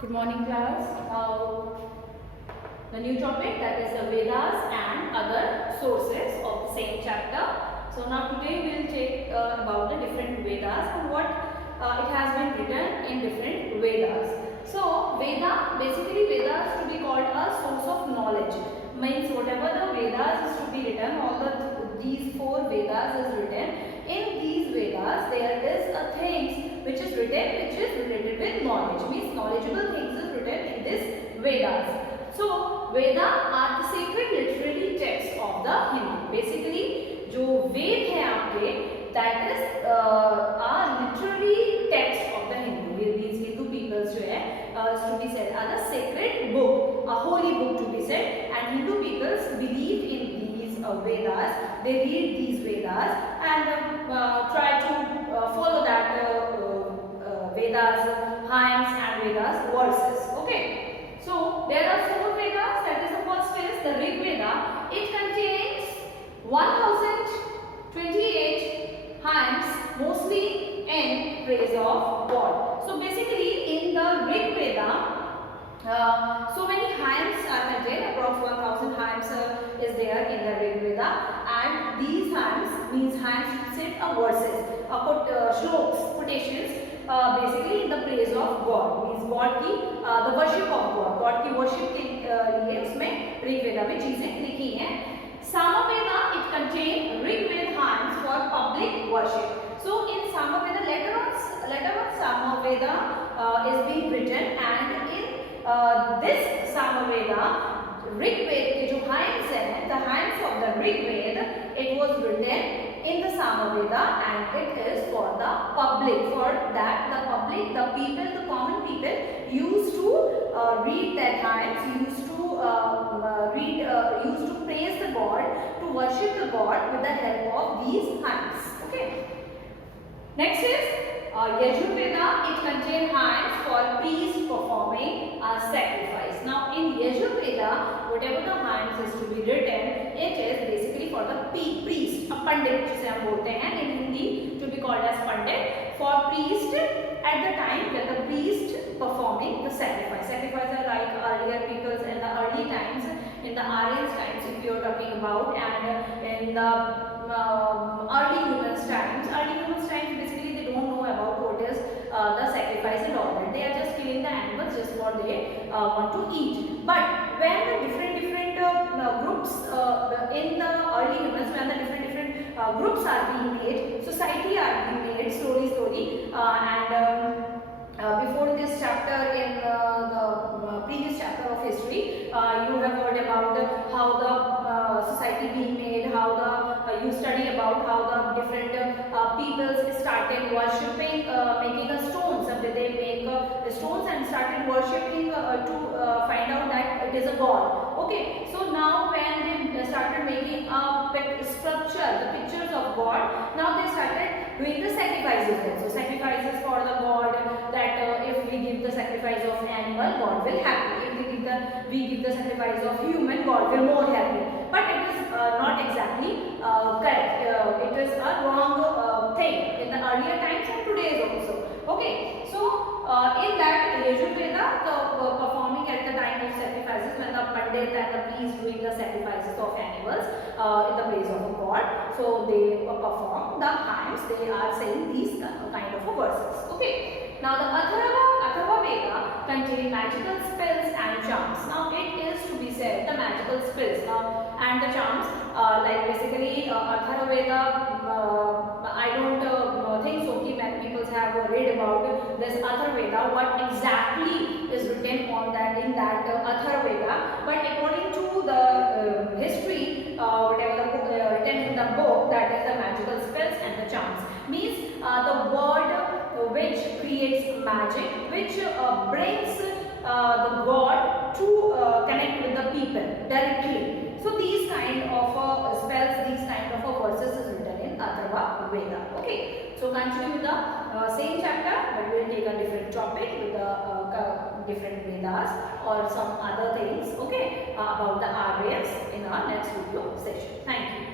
Good morning, class. The new topic, that is the Vedas and other sources of the same chapter. So now today we will take about the different Vedas and what it has been written in different Vedas. So Veda, basically Vedas to be called a source of knowledge. Means whatever the Vedas is to be written, these four Vedas is written. In these Vedas there is a things which is written which is related with knowledge. Means knowledgeable things is written in this Vedas. So Veda are the sacred literary texts of the Hindu. Basically जो वेद है आपके, that is a literary text of the Hindu. These Hindu peoples जो है is to be said are the sacred book, a holy book to be said, and Hindu peoples believe in these Vedas. They read these Vedas and try to follow that Vedas hymns and Vedas verses. Okay. So there are four Vedas. That is, the first is the Rig Veda. It contains 1028 hymns, mostly in praise of God. So basically in the Rig Veda, so many hymns are contained. Approximately 1000 hymns is there in the Rig Veda, and these hymns means hymns set verses, shlokas, quotations, basically in the praise of God, means God की the worship of God की worship के लिए उसमें ऋग वेदा में चीजें लिखी हैं. Samaveda, it contains Rig Veda hymns for public worship. So in Samaveda, later on Samaveda is being written, and in this Samaveda, Rig Veda के जो hymns हैं, the hymns of the Rig Veda, it was written in the Samaveda, and it is for the public. For that, the public, the people, the common people used to read that hymns, used to praise the God, to worship the God with the help of these hymns. Okay. Next is Yajurveda. It contains hymns for priests performing a sacrifice. Now in Yajurveda, whatever the hymns is to be written, it is basically for the priest, a pandit जिसे हम बोलते हैं in Hindi, to be called as pandit, for priest at the time when the priest performing the sacrifice. Sacrifice are like earlier peoples in the early times, in the Aryans times if you are talking about, and in the early humans times. Early humans times basically they don't know about what is the sacrifice and all that. They are just killing the animals just what they want to eat. But when the different groups in the early humans, when the different groups are being made, society are being made slowly, and before this chapter in the previous chapter of history, you have heard about how the society being made, how the you study about how the different peoples started worshipping, making a stones. They make stones and started worshipping to find out that it is a god. Okay, so now when they started making a sculpture, the pictures of God, now they started doing the sacrifices also. Sacrifices for the god, that if we give the sacrifice of animal, God will happy. If we give the sacrifice of human, God will more happy. But it is not exactly correct. It is a wrong thing in the earlier times and today's also. Okay, so in that Yajurveda, the performing at the time of sacrifices, when the pandit and the priest doing the sacrifices of animals in the place of a god, so they perform the hymns. They are saying these kind of verses. Okay. Now the Atharva Veda contains magical spells and charms. Now it is to be said the magical spells and the charms, like basically Atharva Veda. I don't think so. Many people have read about this Atharva Veda. What exactly is written on that in that Atharva Veda? But according to the history, whatever the book written in the book, that is the magical spells and the charms. Means the word which creates magic, which brings the god to connect with the people directly. So these kind of spells, these kind of verses is written in Atharva Veda. Okay, so continue with the same chapter, but we will take a different topic with the different Vedas or some other things. Okay, about the Aryans in our next video session. Thank you.